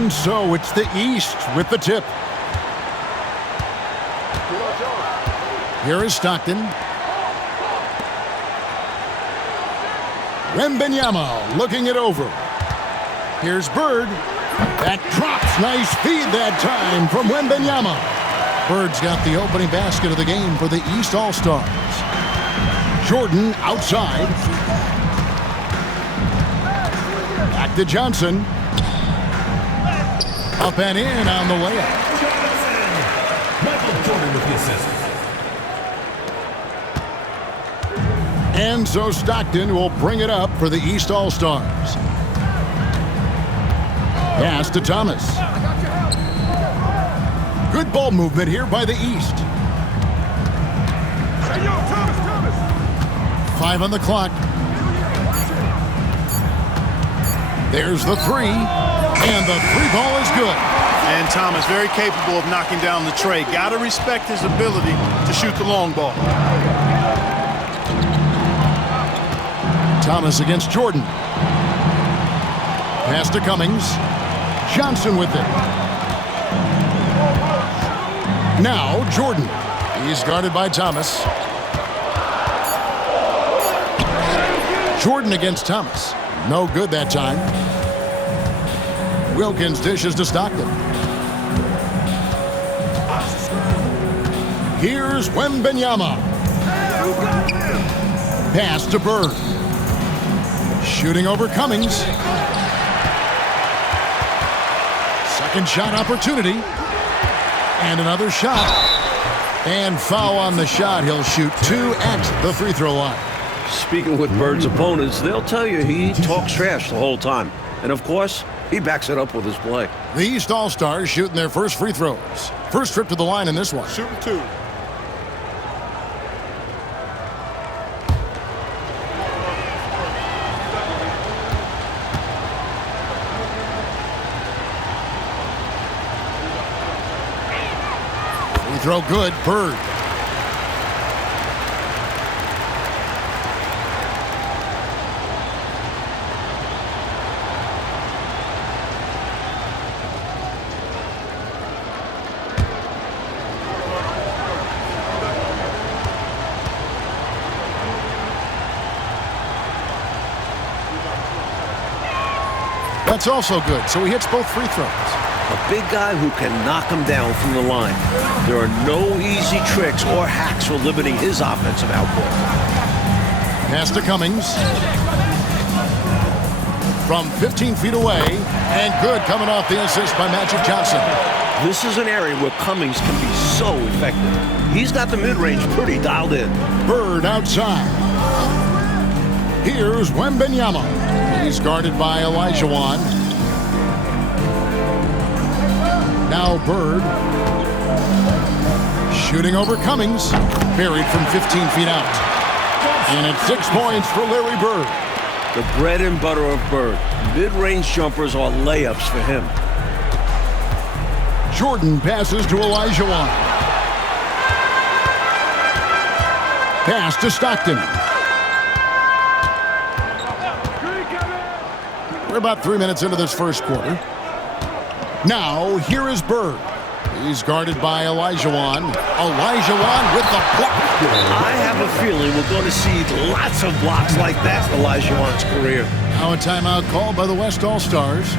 And so it's the East with the tip. Here is Stockton. Wembanyama looking it over. Here's Bird. That drops. Nice feed that time from Wembanyama. Bird's got the opening basket of the game for the East All-Stars. Jordan outside. Back to Johnson. Up and in on the layup. Michael Jordan with the assist. And so Stockton will bring it up for the East All-Stars. Pass to Thomas. Good ball movement here by the East. 5 on the clock. There's the three. And the three ball is good. And Thomas very capable of knocking down the tray. Got to respect his ability to shoot the long ball. Thomas against Jordan. Pass to Cummings. Johnson with it. Now Jordan. He's guarded by Thomas. Jordan against Thomas. No good that time. Wilkins dishes to Stockton. Here's Wembanyama. Pass to Bird. Shooting over Cummings. Second shot opportunity. And another shot. And foul on the shot. He'll shoot 2 at the free throw line. Speaking with Bird's opponents, they'll tell you he talks trash the whole time. And of course, he backs it up with his play. The East All-Stars shooting their first free throws. First trip to the line in this one. Shooting 2. Free throw good. Bird. That's also good, so he hits both free throws. A big guy who can knock him down from the line. There are no easy tricks or hacks for limiting his offensive output. Pass to Cummings. From 15 feet away, and good coming off the assist by Magic Johnson. This is an area where Cummings can be so effective. He's got the mid-range pretty dialed in. Bird outside. Here's Wembanyama. He's guarded by Olajuwon. Now Bird. Shooting over Cummings. Buried from 15 feet out. And it's 6 points for Larry Bird. The bread and butter of Bird. Mid-range jumpers are layups for him. Jordan passes to Olajuwon. Pass to Stockton. We're about 3 minutes into this first quarter. Now, here is Bird. He's guarded by Olajuwon. Olajuwon with the block. I have a feeling we're going to see lots of blocks like that in Olajuwon's career. Now a timeout called by the West All-Stars.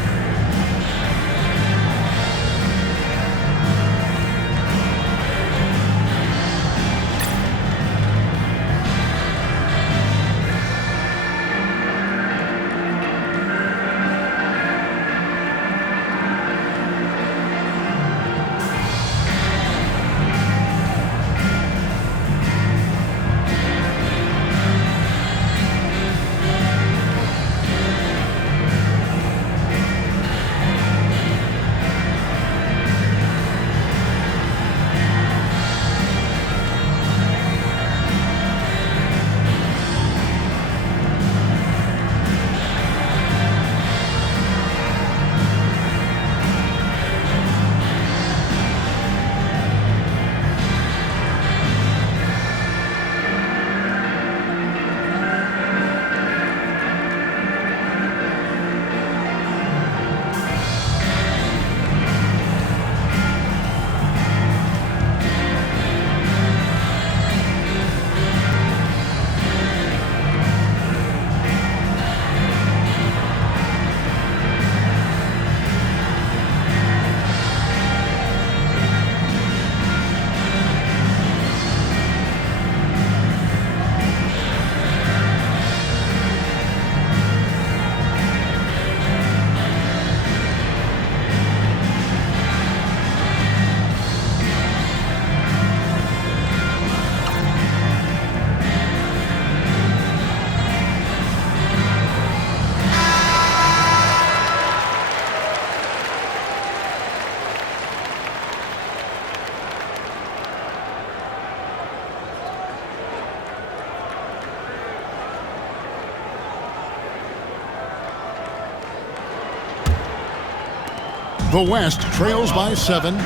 The West trails by 7.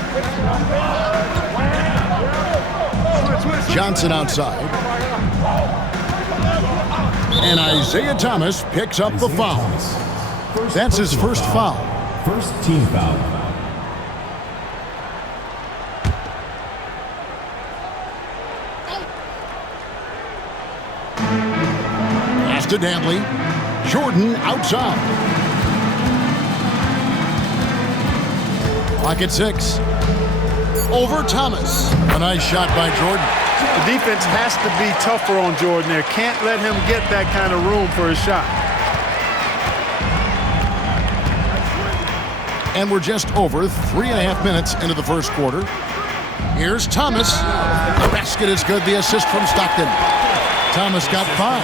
Johnson outside. And Isaiah Thomas picks up the foul. That's his first foul. First team foul. Pass to Dantley. Jordan outside. Clock at 6. Over Thomas. A nice shot by Jordan. The defense has to be tougher on Jordan there. Can't let him get that kind of room for his shot. And we're just over 3.5 minutes into the first quarter. Here's Thomas. The basket is good. The assist from Stockton. Thomas got 5.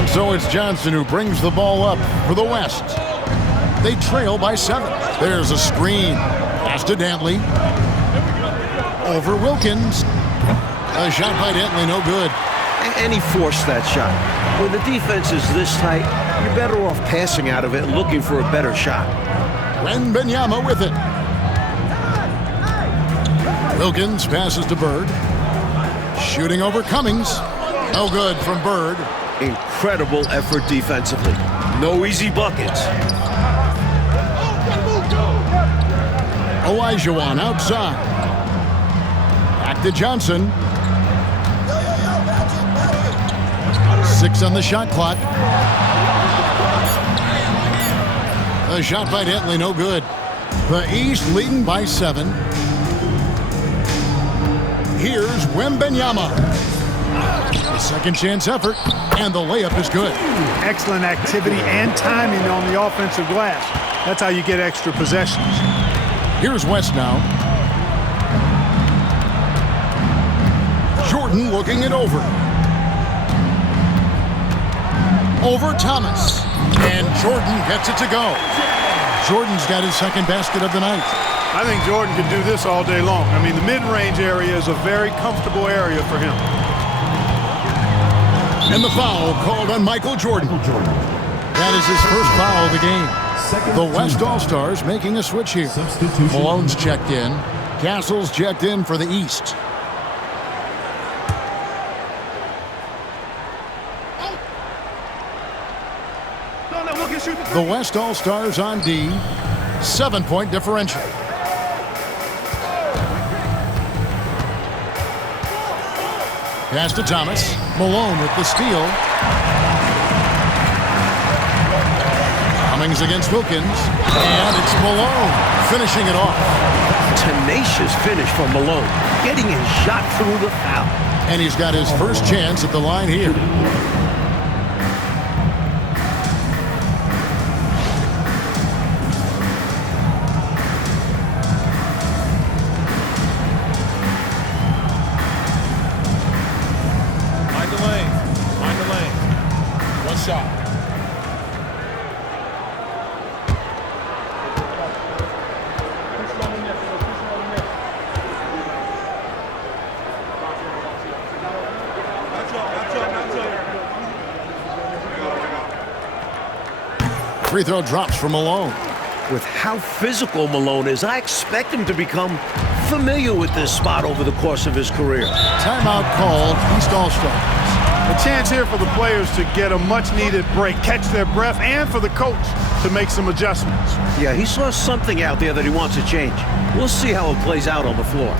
And so it's Johnson who brings the ball up for the West. They trail by 7. There's a screen. Pass to Dantley. Over Wilkins. A shot by Dantley, no good. And he forced that shot. When the defense is this tight, you're better off passing out of it and looking for a better shot. Wembanyama with it. Wilkins passes to Bird. Shooting over Cummings. No good from Bird. Incredible effort defensively. No easy buckets. Olajuwon outside. Back to Johnson. 6 on the shot clock. A shot by Dantley, no good. The East leading by 7. Here's Wembanyama. A second chance effort, and the layup is good. Excellent activity and timing on the offensive glass. That's how you get extra possessions. Here's West now. Jordan looking it over. Over Thomas. And Jordan gets it to go. Jordan's got his second basket of the night. I think Jordan could do this all day long. I mean, the mid-range area is a very comfortable area for him. And the foul called on Michael Jordan. That is his first foul of the game. The West All-Stars making a switch here. Malone's checked in. Castle's checked in for the East. The West All-Stars on D. 7-point differential. Pass to Thomas. Malone with the steal. Cummings against Wilkins. And it's Malone finishing it off. Tenacious finish from Malone. Getting his shot through the foul. And he's got his first chance at the line here. Free throw drops for Malone. With how physical Malone is, I expect him to become familiar with this spot over the course of his career. Timeout called. East All-Stars. A chance here for the players to get a much-needed break, catch their breath, and for the coach to make some adjustments. Yeah, he saw something out there that he wants to change. We'll see how it plays out on the floor.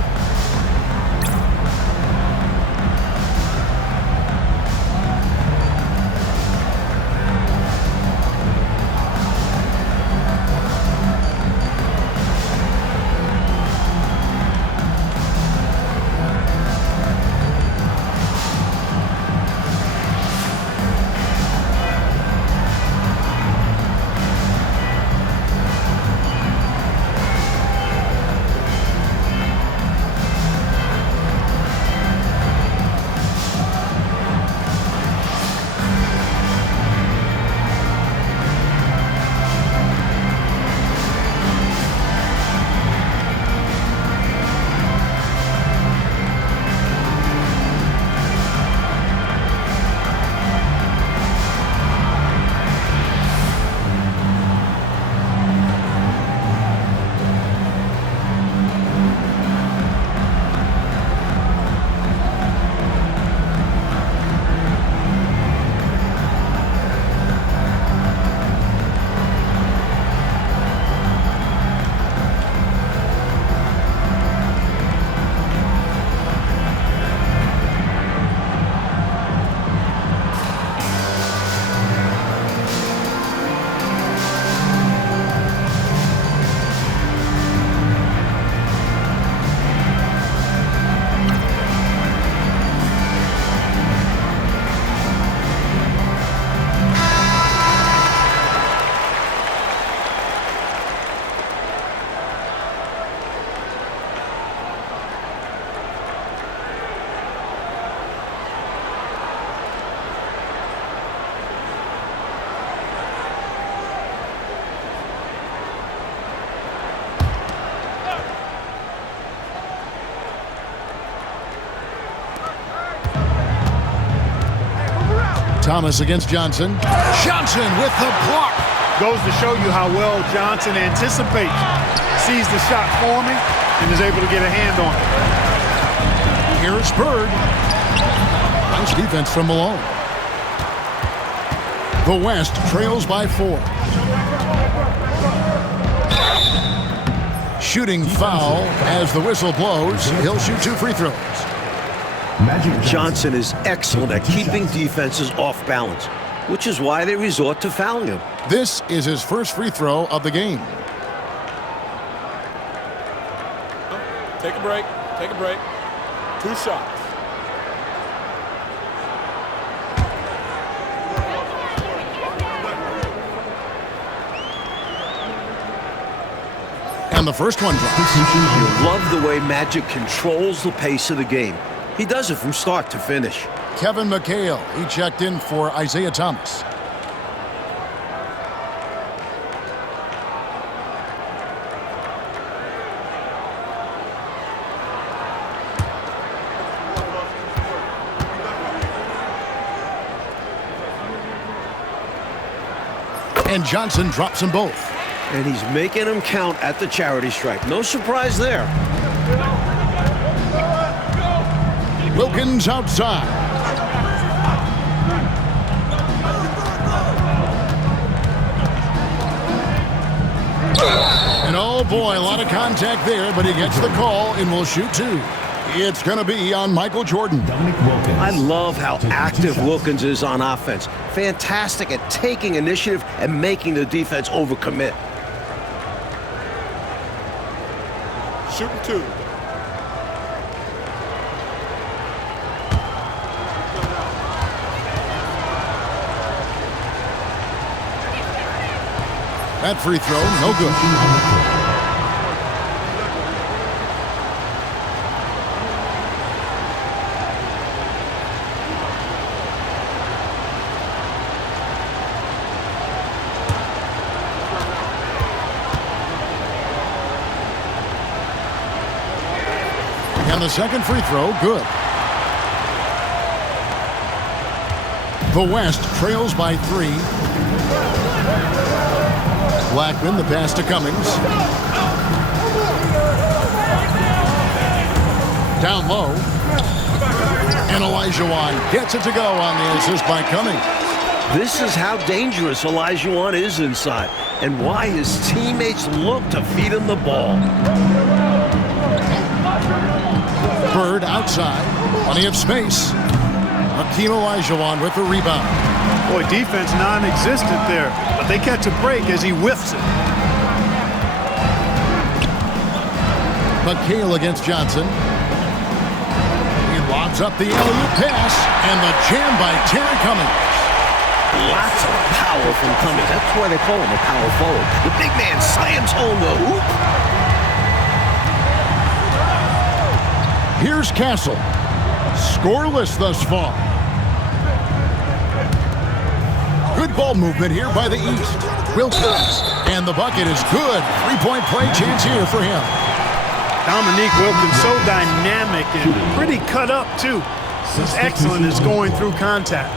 Thomas against Johnson. Johnson with the block. Goes to show you how well Johnson anticipates, sees the shot forming, and is able to get a hand on it. Here's Bird. Nice defense from Malone. The West trails by 4. Shooting foul as the whistle blows. He'll shoot 2 free throws. Johnson is excellent at keeping defenses off balance, which is why they resort to fouling him. This is his first free throw of the game. Take a break. Take a break. 2 shots. And the first one drops. You love the way Magic controls the pace of the game. He does it from start to finish. Kevin McHale, he checked in for Isaiah Thomas. And Johnson drops them both. And he's making them count at the charity stripe. No surprise there. Wilkins outside. And oh boy, a lot of contact there, but he gets the call and will shoot 2. It's going to be on Michael Jordan. I love how active Wilkins is on offense. Fantastic at taking initiative and making the defense overcommit. Shooting 2. That free throw, no good. And the second free throw, good. The West trails by 3. Blackman, the pass to Cummings. Down low. And Olajuwon gets it to go on the assist by Cummings. This is how dangerous Olajuwon is inside and why his teammates look to feed him the ball. Bird outside. Plenty of space. Hakeem Olajuwon with the rebound. Boy, defense non-existent there, but they catch a break as he whiffs it. McHale against Johnson. He lobs up the alley-oop pass, and the jam by Terry Cummings. Lots of power from Cummings. That's why they call him a power forward. The big man slams home the hoop. Here's Castle. Scoreless thus far. Good ball movement here by the East. Wilkins. And the bucket is good. 3-point play chance here for him. Dominique Wilkins, so dynamic and pretty cut up, too. He's excellent at going through contact.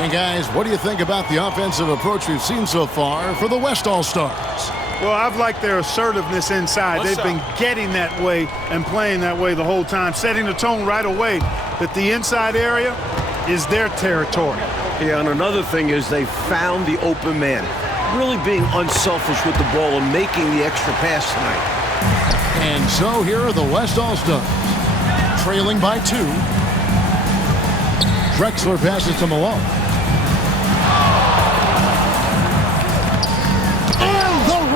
And guys, what do you think about the offensive approach we've seen so far for the West All-Stars? Well, I've liked their assertiveness inside. They've been getting that way and playing that way the whole time, setting the tone right away that the inside area is their territory. Yeah, and another thing is they found the open man, really being unselfish with the ball and making the extra pass tonight. And so here are the West All-Stars, trailing by 2. Drexler passes to Malone.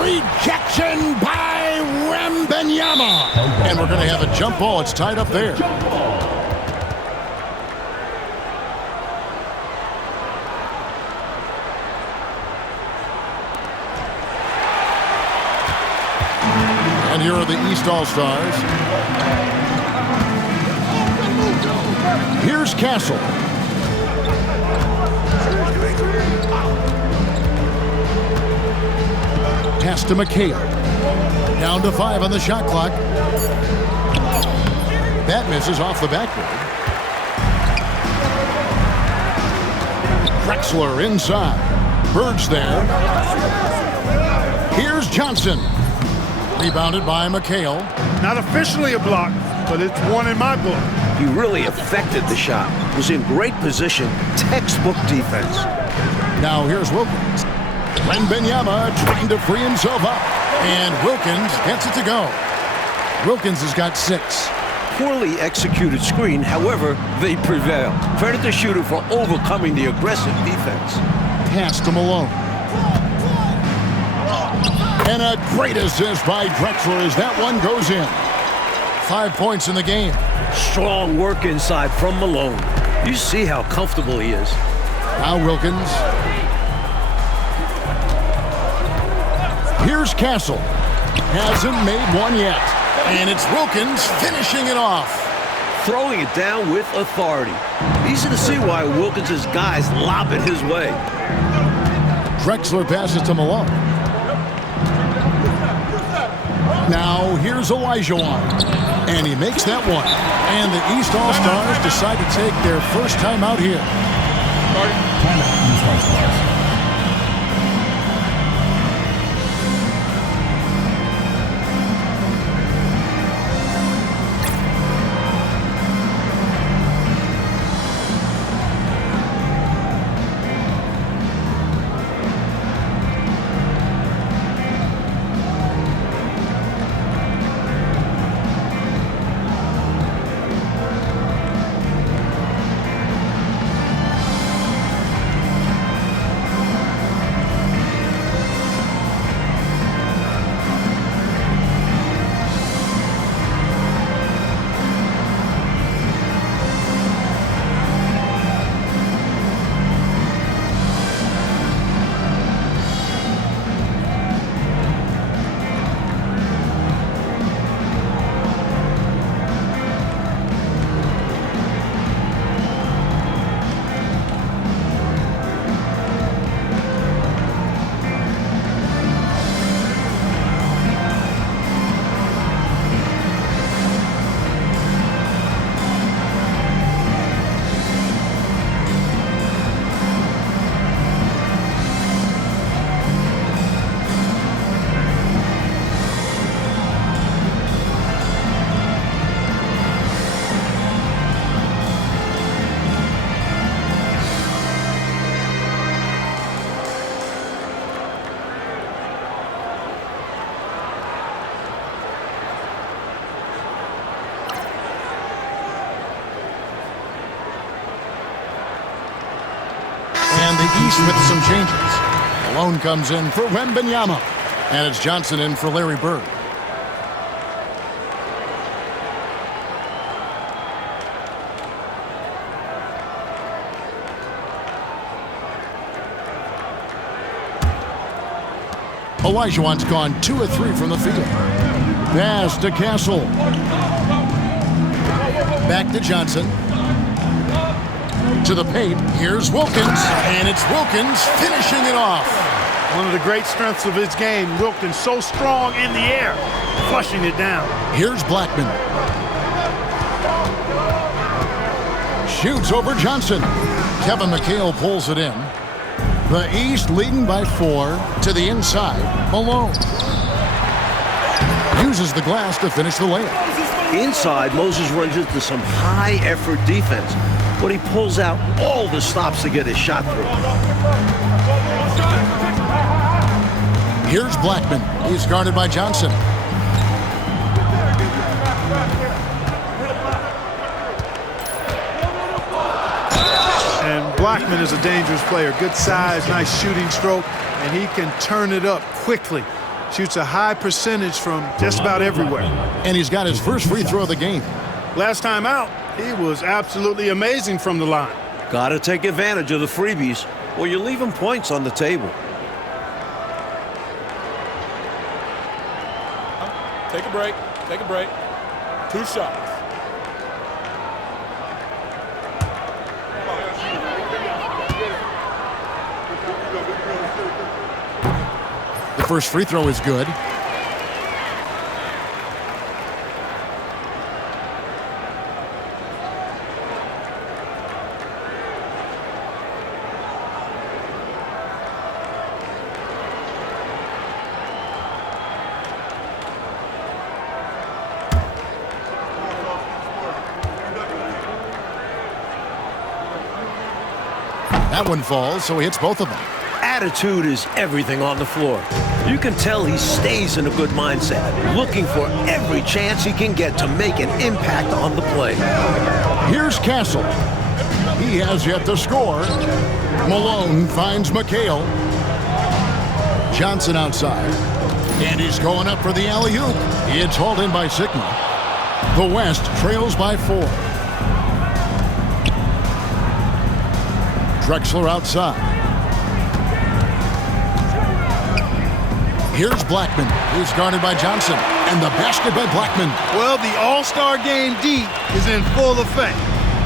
Rejection by Wembanyama. And we're going to have a jump ball. It's tied up there. And here are the East All-Stars. Here's Castle. Pass to McHale. Down to 5 on the shot clock. That misses off the backboard. Drexler inside. Bird's there. Here's Johnson. Rebounded by McHale. Not officially a block, but it's one in my book. He really affected the shot. Was in great position. Textbook defense. Now here's Wilkins. Wembanyama trying to free himself up. And Wilkins gets it to go. Wilkins has got 6. Poorly executed screen, however, they prevail. Credit the shooter for overcoming the aggressive defense. Pass to Malone. And a great assist by Drexler as that one goes in. 5 points in the game. Strong work inside from Malone. You see how comfortable he is. Now Wilkins. Here's Castle. Hasn't made one yet. And it's Wilkins finishing it off. Throwing it down with authority. Easy to see why Wilkins' guys lob it his way. Drexler passes to Malone. Now here's Olajuwon. And he makes that one. And the East All-Stars decide to take their first time out here. And the East with some changes. Malone comes in for Wembanyama. And it's Johnson in for Larry Bird. Olajuwon's gone 2 of 3 from the field. Pass to Castle. Back to Johnson. To the paint. Here's Wilkins. And it's Wilkins finishing it off. One of the great strengths of his game, Wilkins so strong in the air, flushing it down. Here's Blackman. Shoots over Johnson. Kevin McHale pulls it in. The East leading by 4 to the inside. Malone uses the glass to finish the layup. Inside, Moses runs into some high-effort defense, but he pulls out all the stops to get his shot through. Here's Blackman. He's guarded by Johnson. And Blackman is a dangerous player. Good size, nice shooting stroke, and he can turn it up quickly. Shoots a high percentage from just about everywhere. And he's got his first free throw of the game. Last time out, he was absolutely amazing from the line. Got to take advantage of the freebies, or you're leaving points on the table. Take a break. Take a break. 2 shots. The first free throw is good. That one falls, so he hits both of them. Attitude is everything on the floor. You can tell he stays in a good mindset, looking for every chance he can get to make an impact on the play. Here's Castle. He has yet to score. Malone finds McHale. Johnson outside. And he's going up for the alley-oop. It's hauled in by Sigma. The West trails by 4. Drexler outside. Here's Blackman. He's guarded by Johnson. And the basket by Blackman. Well, the All-Star Game D is in full effect.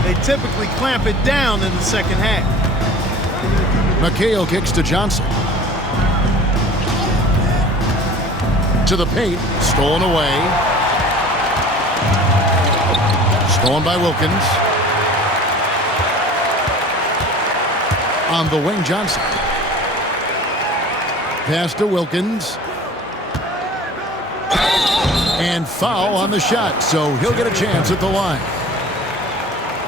They typically clamp it down in the second half. McHale kicks to Johnson. To the paint. Stolen away. Stolen by Wilkins. On the wing, Johnson. Pass to Wilkins. And foul on the shot, so he'll get a chance at the line.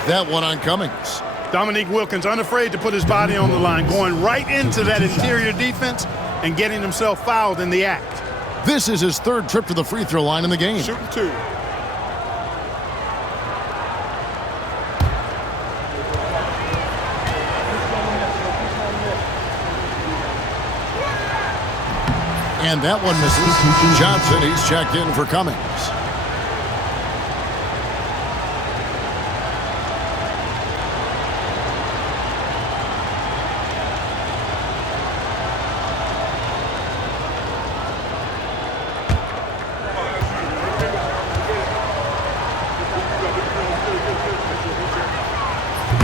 That one on Cummings. Dominique Wilkins unafraid to put his body on the line, going right into that interior defense and getting himself fouled in the act. This is his 3rd trip to the free throw line in the game. Shooting 2. And that one misses. Johnson, he's checked in for Cummings.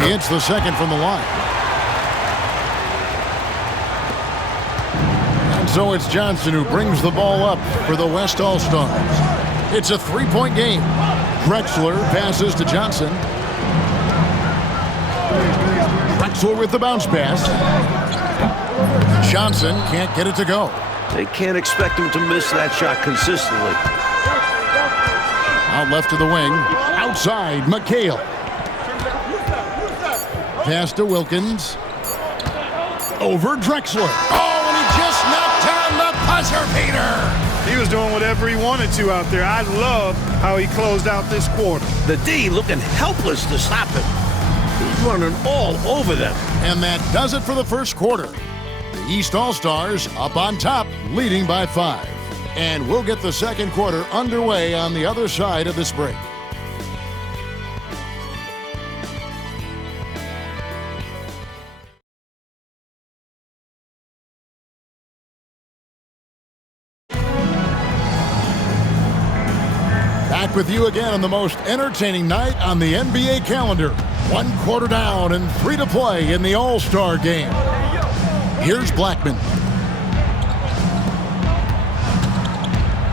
He hits the second from the line. So it's Johnson who brings the ball up for the West All-Stars. It's a 3-point game. Drexler passes to Johnson. Drexler with the bounce pass. Johnson can't get it to go. They can't expect him to miss that shot consistently. Out left to the wing. Outside, McHale. Pass to Wilkins. Over Drexler. Oh, and he just knocked down the buzzer beater. He was doing whatever he wanted to out there. I love how he closed out this quarter. The D looking helpless to stop him. He's running all over them. And that does it for the first quarter. The East All-Stars up on top, leading by 5. And we'll get the second quarter underway on the other side of this break. Back with you again on the most entertaining night on the NBA calendar. 1 quarter down and 3 to play in the All-Star game. Here's Blackman.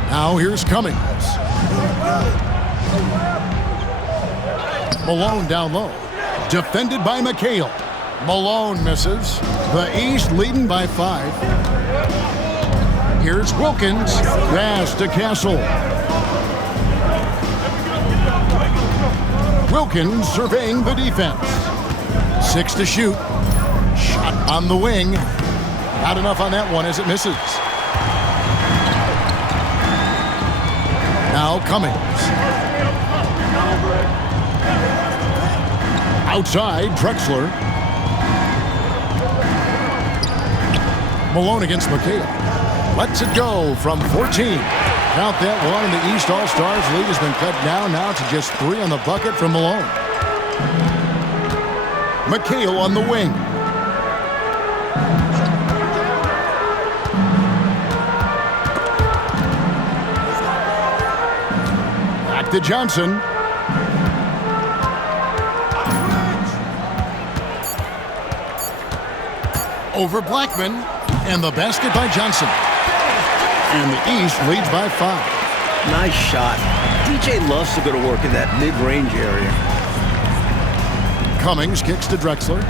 Now here's Cummings. Malone down low. Defended by McHale. Malone misses. The East leading by 5. Here's Wilkins. Pass to Castle. Wilkins surveying the defense. 6 to shoot. Shot on the wing. Not enough on that one as it misses. Now Cummings. Outside, Drexler. Malone against McHale. Lets it go from 14. Count that one, and the East All-Stars lead has been cut down now to just 3 on the bucket from Malone. McHale on the wing. Back to Johnson. Over Blackman, and the basket by Johnson. And the East leads by 5. Nice shot. DJ loves to go to work in that mid-range area. Cummings kicks to Drexler.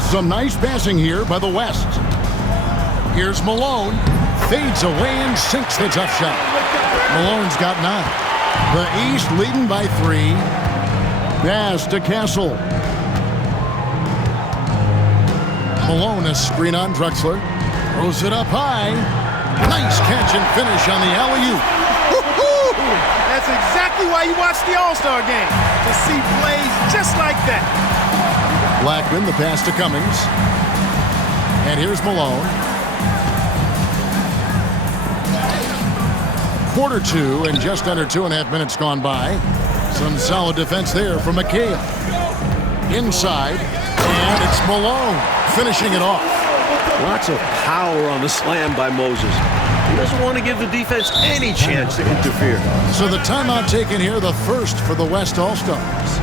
Some nice passing here by the West. Here's Malone. Fades away and sinks the tough shot. Malone's got 9. The East leading by 3. Pass to Castle. Malone, a screen on Drexler. Throws it up high. Nice catch and finish on the alley-oop. That's exactly why you watch the All-Star game, to see plays just like that. Blackman, the pass to Cummings. And here's Malone. Quarter two and just under 2.5 minutes gone by. Some solid defense there from McHale. Inside, and it's Malone finishing it off. Lots of power on the slam by Moses. He doesn't want to give the defense any chance to interfere. So the timeout taken here, the first for the West All-Stars.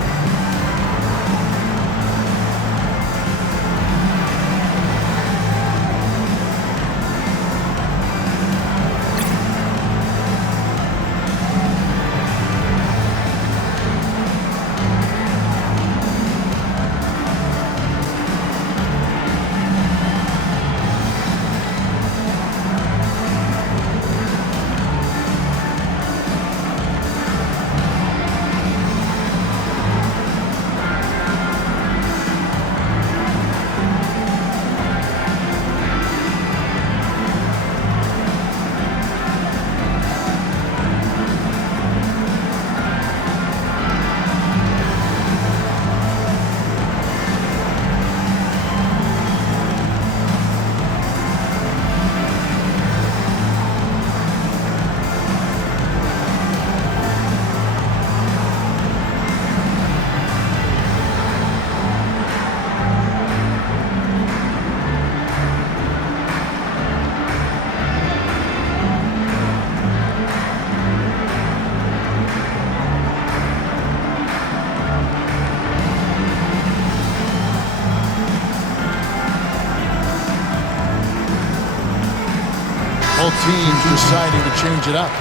Both teams deciding to change it up.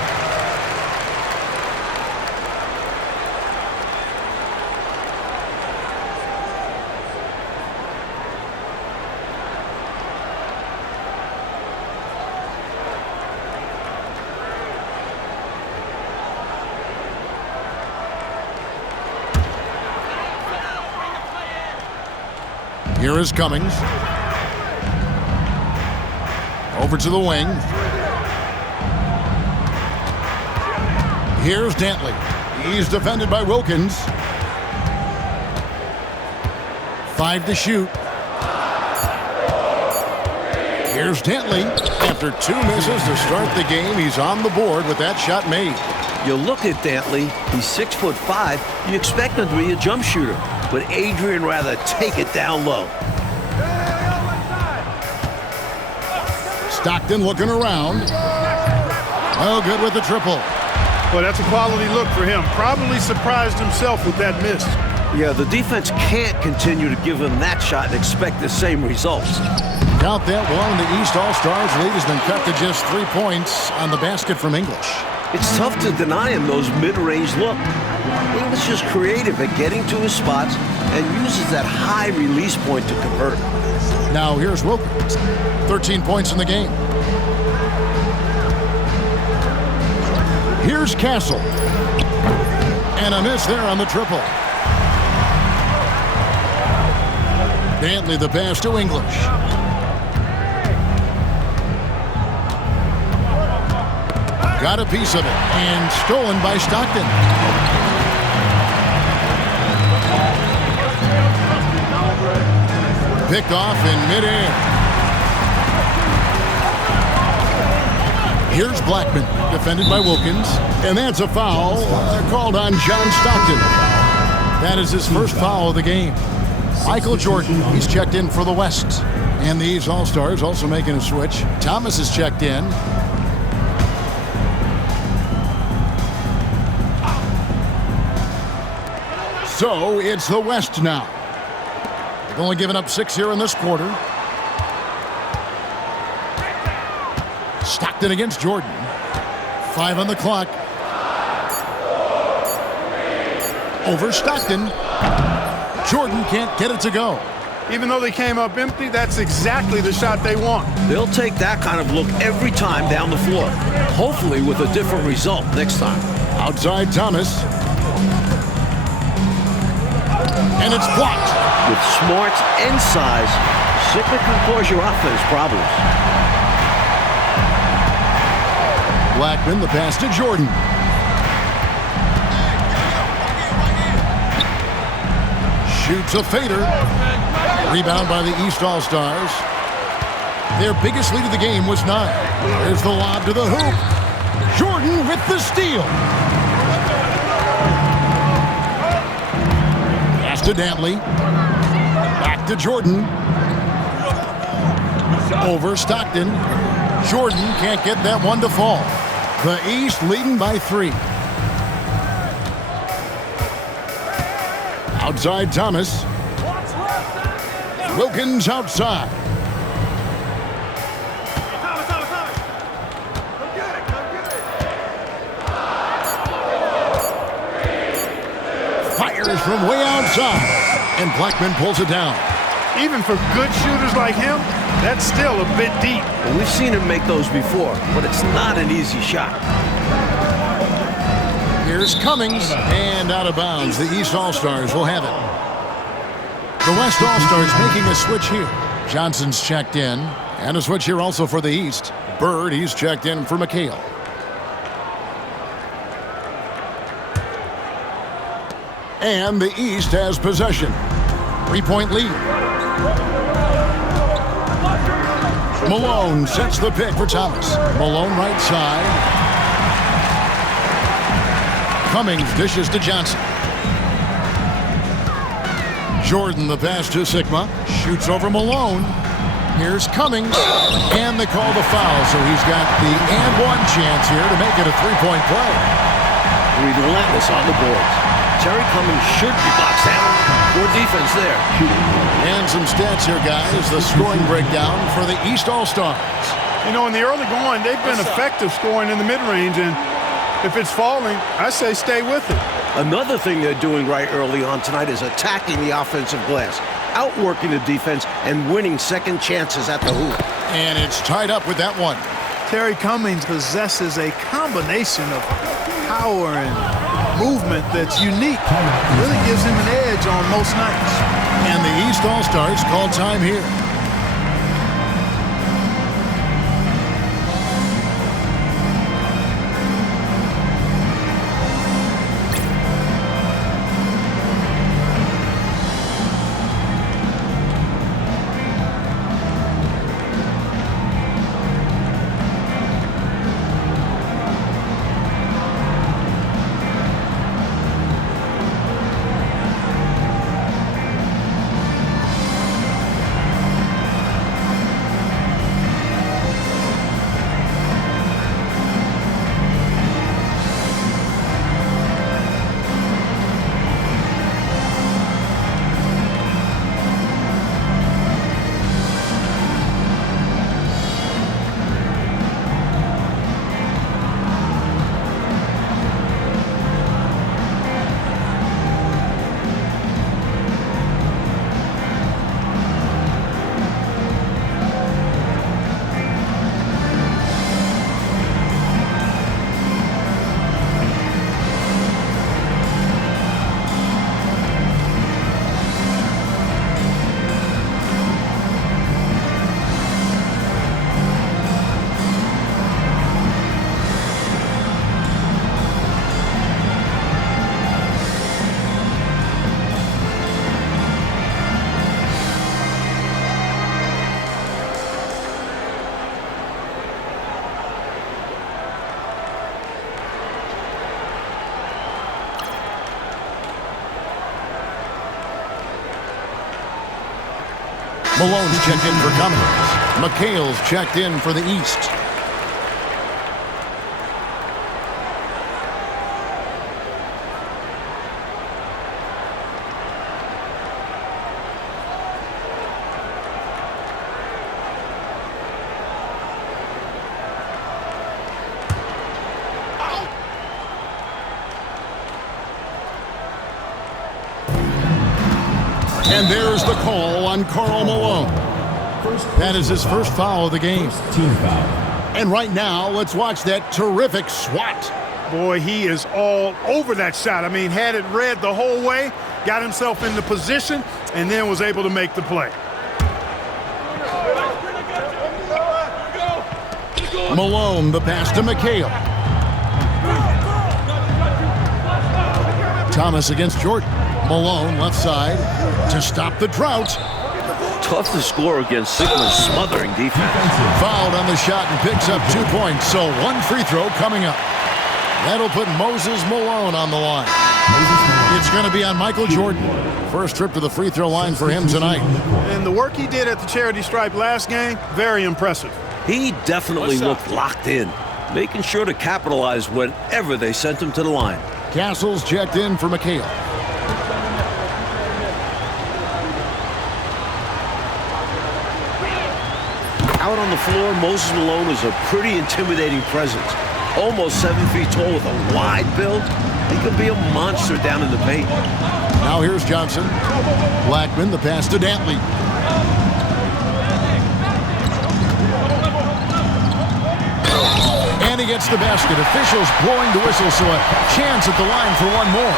Here is Cummings. Over to the wing. Here's Dantley. He's defended by Wilkins. 5 to shoot. Here's Dantley. After 2 misses to start the game, he's on the board with that shot made. You look at Dantley, he's 6'5". You expect him to be a jump shooter, but Adrian rather take it down low. Stockton looking around. Oh, good with the triple. Well, that's a quality look for him. Probably surprised himself with that miss. Yeah, the defense can't continue to give him that shot and expect the same results. Count that one. The East All-Stars lead has been cut to just 3 points on the basket from English. It's tough to deny him those mid-range look. English is creative at getting to his spots and uses that high release point to convert. Now here's Wilkins. 13 points in the game. Here's Castle. And a miss there on the triple. Dantley the pass to English. Got a piece of it and stolen by Stockton. Picked off in midair. Here's Blackman, defended by Wilkins, and that's a foul called on John Stockton. That is his first foul of the game. Michael Jordan, he's checked in for the West. And these All-Stars also making a switch. Thomas is checked in. So it's the West now. They've only given up 6 here in this quarter. Stockton against Jordan. 5 on the clock. Over Stockton. Jordan can't get it to go. Even though they came up empty, that's exactly the shot they want. They'll take that kind of look every time down the floor. Hopefully with a different result next time. Outside Thomas. And it's blocked. With smarts and size, Simply can cause your offense problems. Blackman, the pass to Jordan. Shoots a fader. Rebound by the East All-Stars. Their biggest lead of the game was 9. There's the lob to the hoop. Jordan with the steal. Pass to Dantley. Back to Jordan. Over Stockton. Jordan can't get that one to fall. The East leading by 3. Outside Thomas. Wilkins outside. Fires from way outside. And Blackman pulls it down. Even for good shooters like him, that's still a bit deep. Well, we've seen him make those before, but it's not an easy shot. Here's Cummings, and out of bounds. The East All-Stars will have it. The West All-Stars making a switch here. Johnson's checked in, and a switch here also for the East. Bird, he's checked in for McHale. And the East has possession. 3-point lead. Malone sets the pick for Thomas. Malone right side. Cummings dishes to Johnson. Jordan the pass to Sigma. Shoots over Malone. Here's Cummings. And they call the foul, so he's got the and one chance here to make it a 3-point play. Relentless on the boards. Terry Cummings should be boxed out. More defense there. And some stats here, guys. The scoring breakdown for the East All-Stars. You know, in the early going, they've been effective scoring in the mid-range, and if it's falling, I say stay with it. Another thing they're doing right early on tonight is attacking the offensive glass, outworking the defense, and winning second chances at the hoop. And it's tied up with that one. Terry Cummings possesses a combination of power and movement that's unique. Really gives him an edge on most nights. And the East All-Stars call time here. Malone's checked in for Cummings. McHale's checked in for the East. And there's the call on Karl Malone. That is his first foul of the game. Team foul. And right now, let's watch that terrific swat. Boy, he is all over that shot. I mean, had it read the whole way, got himself into position, and then was able to make the play. Malone, the pass to McHale. Thomas against Jordan. Malone, left side, to stop the drought. Tough to score against Sigma's smothering defense. Fouled on the shot and picks up 2 points, so one free throw coming up. That'll put Moses Malone on the line. It's going to be on Michael Jordan. First trip to the free throw line for him tonight. And the work he did at the charity stripe last game, very impressive. He definitely looked locked in, making sure to capitalize whenever they sent him to the line. Castles checked in for McHale. Out on the floor, Moses Malone is a pretty intimidating presence. Almost 7 feet tall with a wide build. He could be a monster down in the paint. Now here's Johnson. Blackman, the pass to Dantley. And he gets the basket. Officials blowing the whistle, so a chance at the line for one more.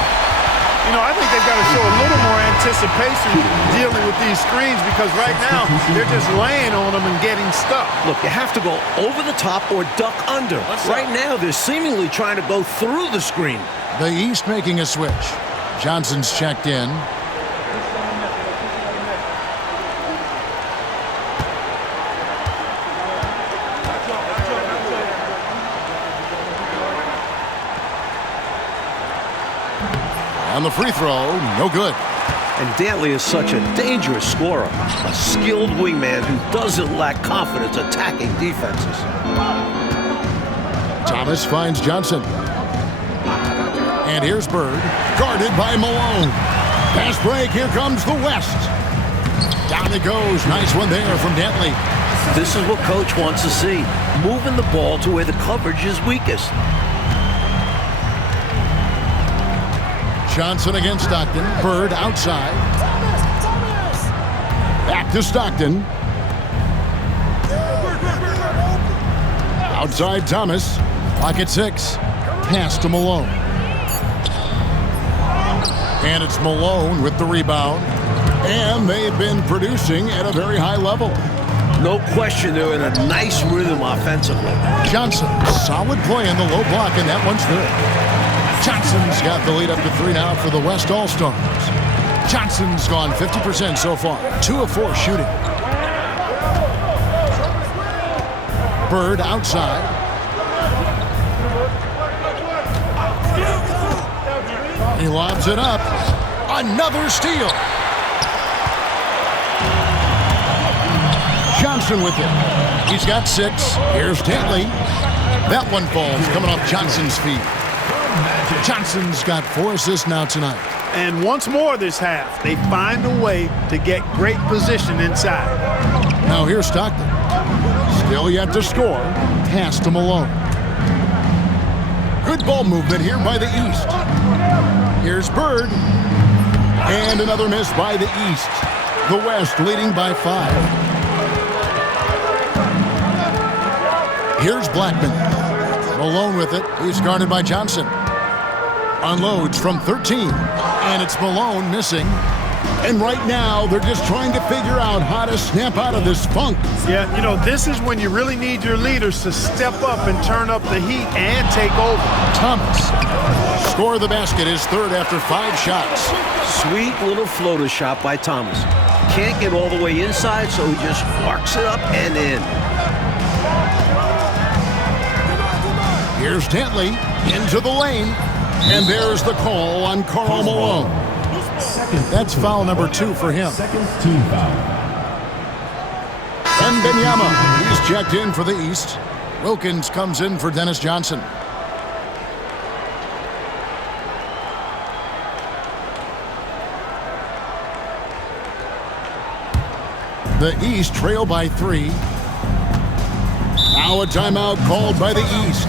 You know, I think they've got to show a little more anticipation dealing with these screens because right now they're just laying on them and getting stuck. Look, you have to go over the top or duck under. Right now, they're seemingly trying to go through the screen. The East making a switch. Johnson's checked in. On the free throw, no good. And Dantley is such a dangerous scorer, a skilled wingman who doesn't lack confidence attacking defenses. Thomas finds Johnson. And here's Bird, guarded by Malone. Pass break, here comes the West. Down it goes, nice one there from Dantley. This is what Coach wants to see, moving the ball to where the coverage is weakest. Johnson against Stockton. Bird outside. Back to Stockton. Outside Thomas. Clock at 6. Pass to Malone. And it's Malone with the rebound. And they've been producing at a very high level. No question, they're in a nice rhythm offensively. Johnson, solid play in the low block, and that one's good. Johnson's got the lead up to 3 now for the West All-Stars. Johnson's gone 50% so far. 2 of 4 shooting. Bird outside. He lobs it up. Another steal. Johnson with it. He's got 6. Here's Dantley. That one falls, coming off Johnson's feet. Johnson's got 4 assists now tonight. And once more this half, they find a way to get great position inside. Now here's Stockton. Still yet to score. Pass to Malone. Good ball movement here by the East. Here's Bird. And another miss by the East. The West leading by 5. Here's Blackman. Malone with it. He's guarded by Johnson. Unloads from 13. And it's Malone missing. And right now, they're just trying to figure out how to snap out of this funk. Yeah, you know, this is when you really need your leaders to step up and turn up the heat and take over. Thomas. Score the basket, his 3rd after 5 shots. Sweet little floater shot by Thomas. Can't get all the way inside, so he just arcs it up and in. Here's Dantley into the lane. And there's the call on Karl Malone. That's foul number 2 for him. And Wembanyama, he's checked in for the East. Wilkins comes in for Dennis Johnson. The East trail by 3. Now a timeout called by the East.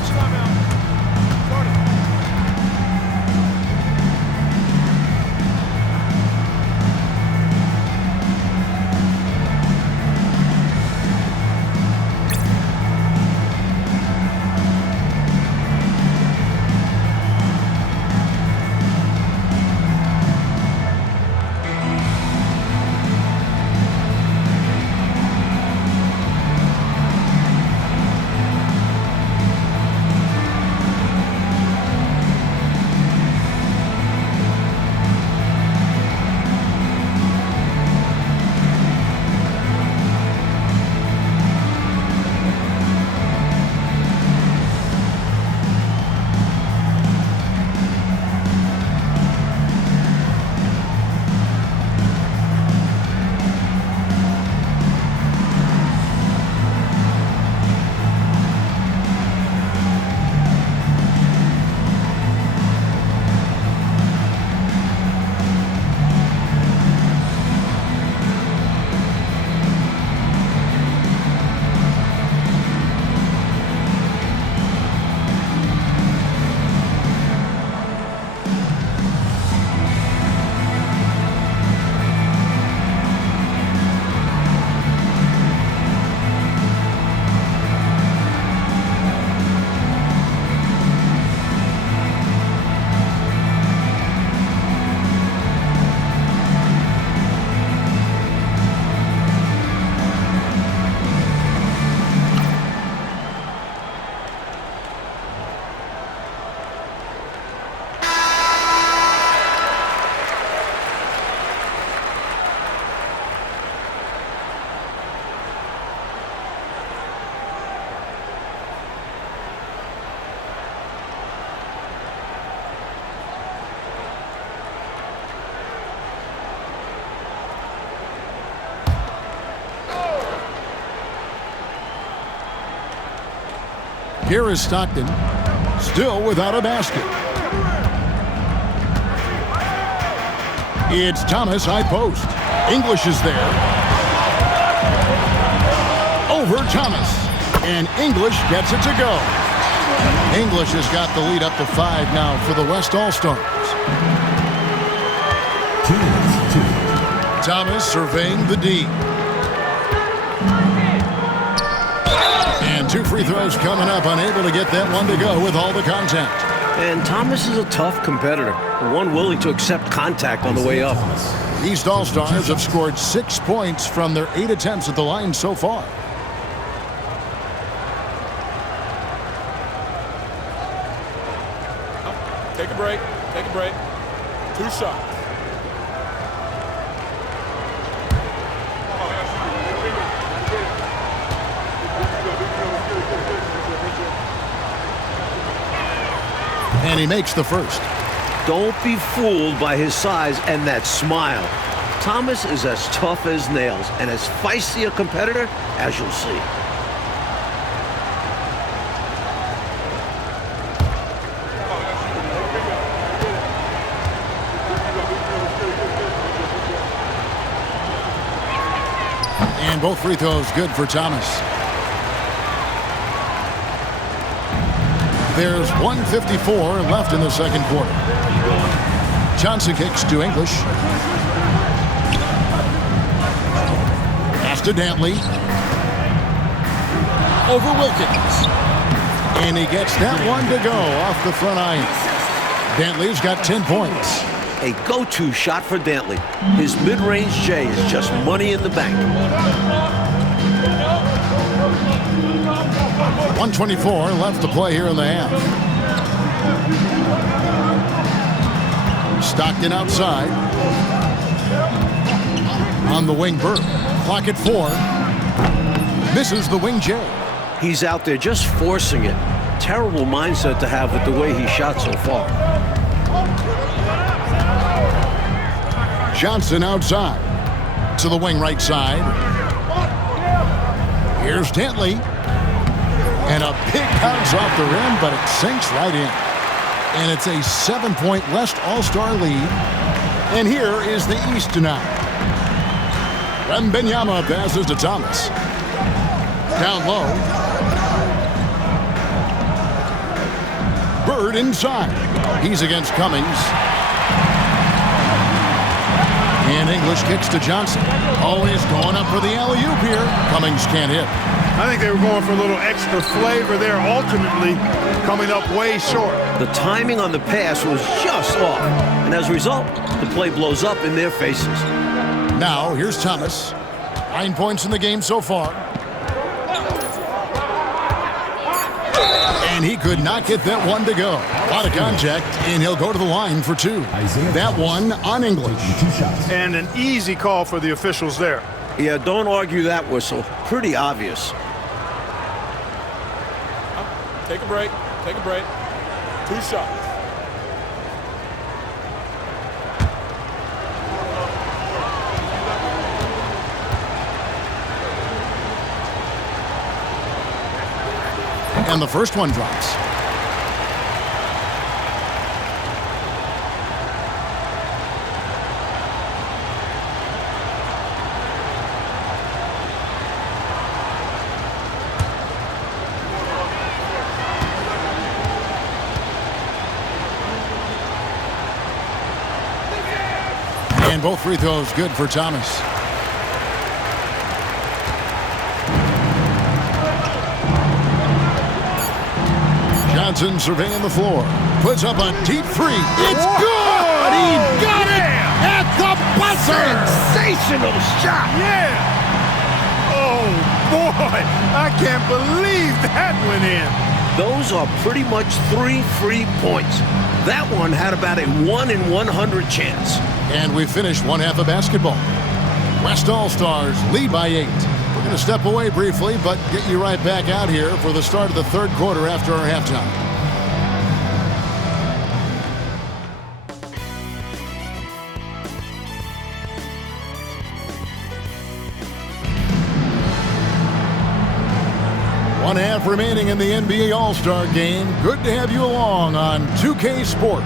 Here is Stockton, still without a basket. It's Thomas high post. English is there. Over Thomas. And English gets it to go. English has got the lead up to 5 now for the West All-Stars. Thomas surveying the D. And 2 free throws coming up, unable to get that one to go with all the contact. And Thomas is a tough competitor, one willing to accept contact on the way up. East All-Stars have scored 6 points from their 8 attempts at the line so far. Take a break. Take a break. 2 shots. And he makes the first. Don't be fooled by his size and that smile. Thomas is as tough as nails and as feisty a competitor as you'll see. And both free throws good for Thomas. There's 1:54 left in the second quarter. Johnson kicks to English. Pass to Dantley. Over Wilkins. And he gets that one to go off the front iron. Dantley's got 10 points. A go-to shot for Dantley. His mid-range J is just money in the bank. 1:24 left to play here in the half. Stockton outside. On the wing, Burke. Clock at 4. Misses the wing J. He's out there just forcing it. Terrible mindset to have with the way he shot so far. Johnson outside. To the wing right side. Here's Dantley. And a big bounce off the rim, but it sinks right in. And it's a 7-point West All-Star lead. And here is the East tonight. Wembanyama passes to Thomas. Down low. Bird inside. He's against Cummings. And English kicks to Johnson. Always going up for the alley-oop here. Cummings can't hit. I think they were going for a little extra flavor there, ultimately coming up way short. The timing on the pass was just off, and as a result, the play blows up in their faces. Now, here's Thomas. 9 points in the game so far. And he could not get that one to go. A lot of contact, and he'll go to the line for 2. That one on English. And an easy call for the officials there. Yeah, don't argue that whistle. Pretty obvious. Take a break. Take a break. 2 shots. And the first one drops. And both free throws good for Thomas. Johnson surveying the floor. Puts up a deep three. It's good! He got it at the buzzer! Sensational shot! Yeah! Oh, boy! I can't believe that went in. Those are pretty much 3 free points. That one had about a 1 in 100 chance. And we finished one half of basketball. West All-Stars lead by 8. We're going to step away briefly, but get you right back out here for the start of the third quarter after our halftime. One half remaining in the NBA All-Star Game. Good to have you along on 2K Sports.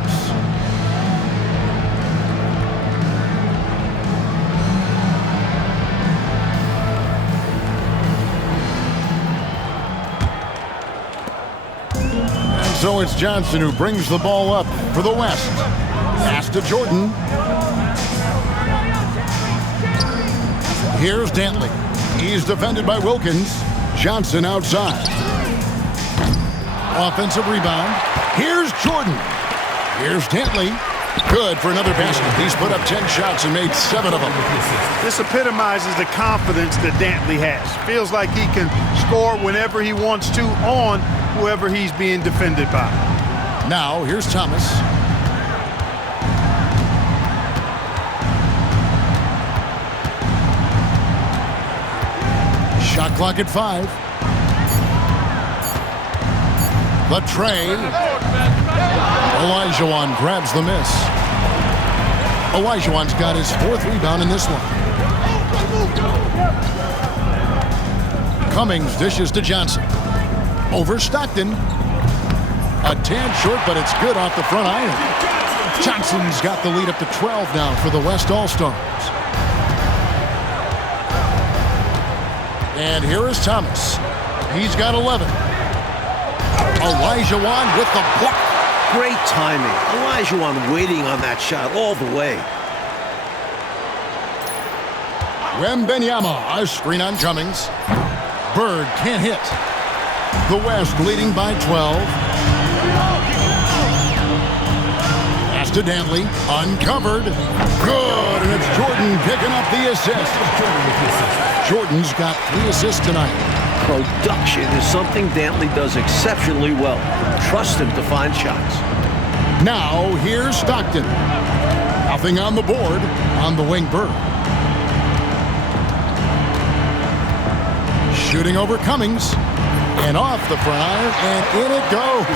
And so it's Johnson who brings the ball up for the West. Pass to Jordan. Here's Dantley. He's defended by Wilkins. Johnson outside. Offensive rebound. Here's Jordan. Here's Dantley. Good for another basket. He's put up 10 shots and made 7 of them. This epitomizes the confidence that Dantley has. Feels like he can score whenever he wants to on whoever he's being defended by. Now, here's Thomas. Shot clock at 5. The tray. Olajuwon grabs the miss. Olajuwon's got his 4th rebound in this one. Cummings dishes to Johnson. Over Stockton. A tad short, but it's good off the front iron. Johnson's got the lead up to 12 now for the West All-Stars. And here is Thomas. He's got 11. Olajuwon with the block. Great timing. Olajuwon waiting on that shot all the way. Wembanyama, a screen on Cummings. Bird can't hit. The West leading by 12. Pass to Dantley, uncovered. Good, and it's Jordan picking up the assist. Jordan's got 3 assists tonight. Production is something Dantley does exceptionally well. Trust him to find shots. Now, here's Stockton. Nothing on the board on the wing. Bird. Shooting over Cummings. And off the front iron, and in it goes.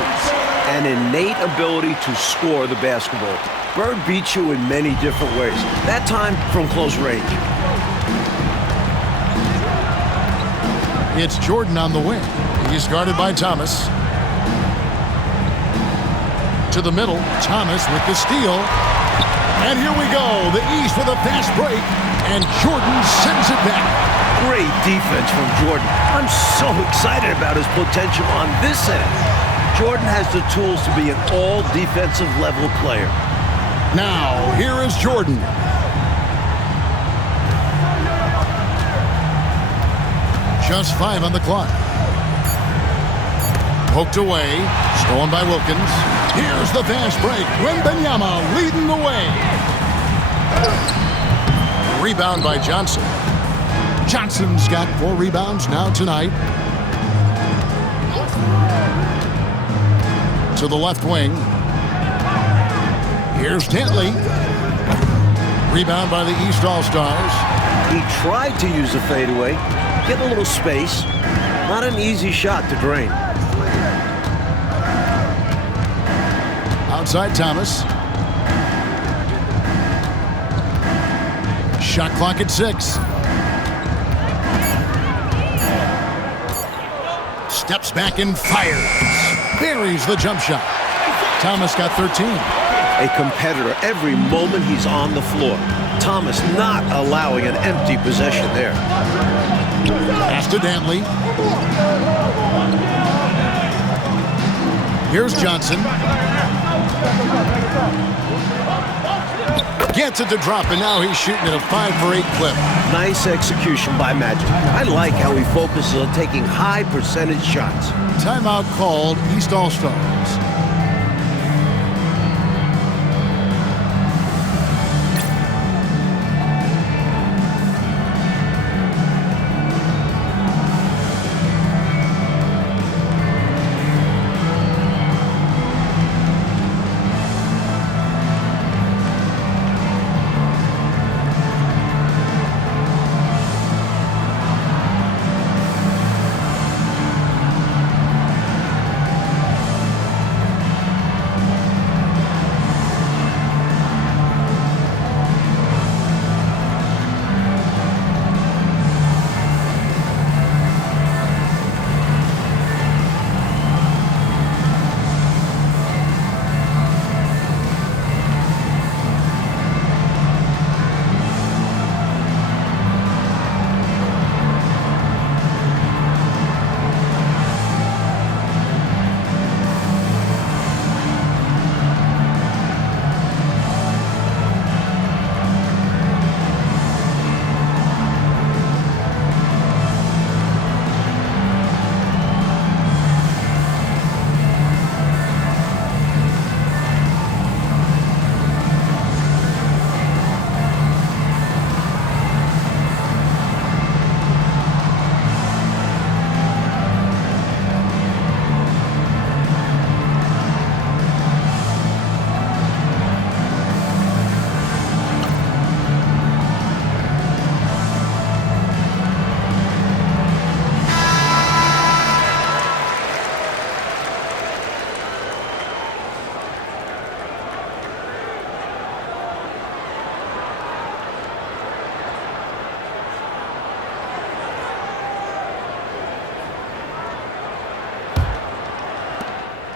An innate ability to score the basketball. Bird beats you in many different ways. That time from close range. It's Jordan on the wing. He's guarded by Thomas. To the middle, Thomas with the steal. And here we go, the East with a fast break, and Jordan sends it back. Great defense from Jordan. I'm so excited about his potential on this end. Jordan has the tools to be an all-defensive level player. Now, here is Jordan. Just 5 on the clock. Poked away, stolen by Wilkins. Here's the fast break. Wembanyama leading the way. Rebound by Johnson. Johnson's got 4 rebounds now tonight. To the left wing. Here's Dantley. Rebound by the East All-Stars. He tried to use a fadeaway, get a little space. Not an easy shot to drain. Outside Thomas. Shot clock at 6. Steps back and fires. Buries the jump shot. Thomas got 13. A competitor every moment he's on the floor. Thomas not allowing an empty possession there. Pass to Dantley. Here's Johnson. Gets it to drop, and now he's shooting at a 5-for-8 clip. Nice execution by Magic. I like how he focuses on taking high percentage shots. Timeout called, East All-Stars.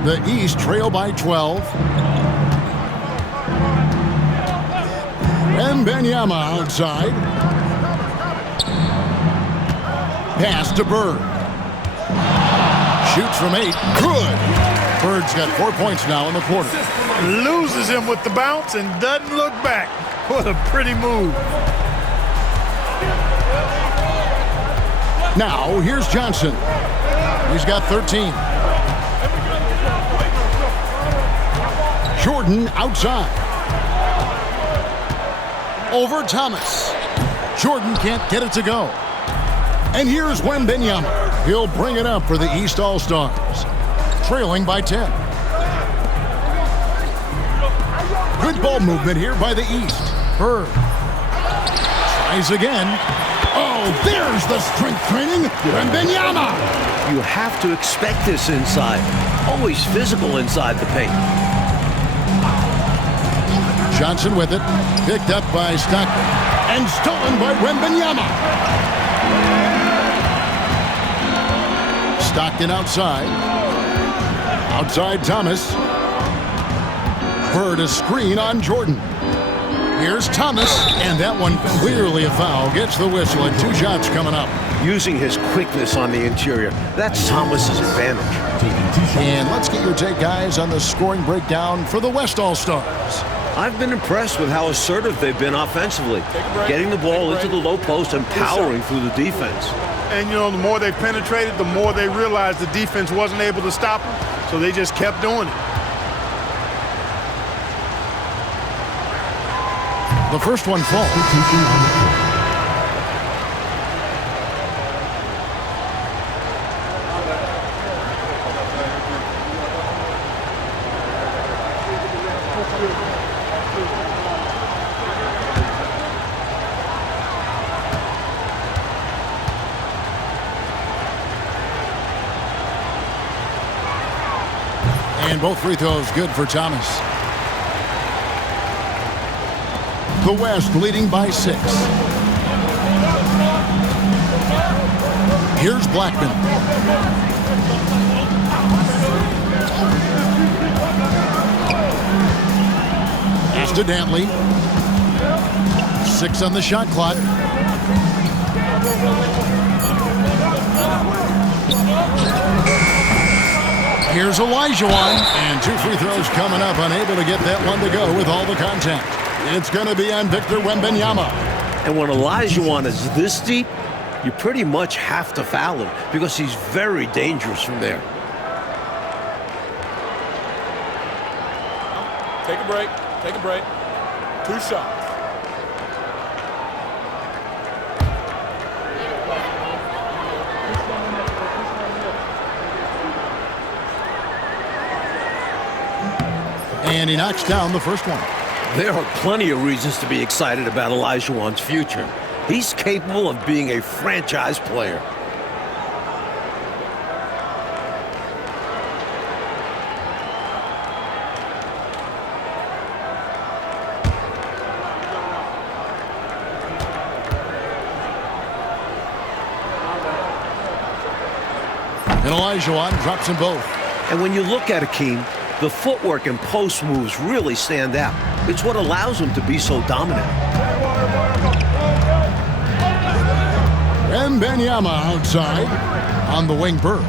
The East trail by 12. Wembanyama outside. Pass to Bird. Shoots from 8. Good. Bird's got 4 points now in the quarter. Loses him with the bounce and doesn't look back. What a pretty move. Now, here's Johnson. He's got 13. Jordan outside. Over Thomas. Jordan can't get it to go. And here's Wembanyama. He'll bring it up for the East All-Stars. Trailing by 10. Good ball movement here by the East. Bird. Tries again. Oh, there's the strength training. Wembanyama. You have to expect this inside. Always physical inside the paint. Johnson with it. Picked up by Stockton. And stolen by Wembanyama. Stockton outside. Outside Thomas. Bird a screen on Jordan. Here's Thomas, and that one clearly a foul. Gets the whistle and 2 shots coming up. Using his quickness on the interior. That's Thomas's advantage. And let's get your take, guys, on the scoring breakdown for the West All-Stars. I've been impressed with how assertive they've been offensively. Getting the ball into the low post and powering through the defense. And, you know, the more they penetrated, the more they realized the defense wasn't able to stop them. So they just kept doing it. The first one falls. And both free throws good for Thomas. The West leading by 6. Here's Blackman. Pass to Dantley. 6 on the shot clock. Here's Olajuwon, and 2 free throws coming up, unable to get that one to go with all the contact. It's going to be on Victor Wembanyama. And when Olajuwon is this deep, you pretty much have to foul him because he's very dangerous from there. Take a break. Take a break. 2 shots. And he knocks down the first one. There are plenty of reasons to be excited about Olajuwon's future. He's capable of being a franchise player. And Olajuwon drops them both. And when you look at Hakeem, the footwork and post moves really stand out. It's what allows him to be so dominant. Wembanyama outside on the wing. Bird.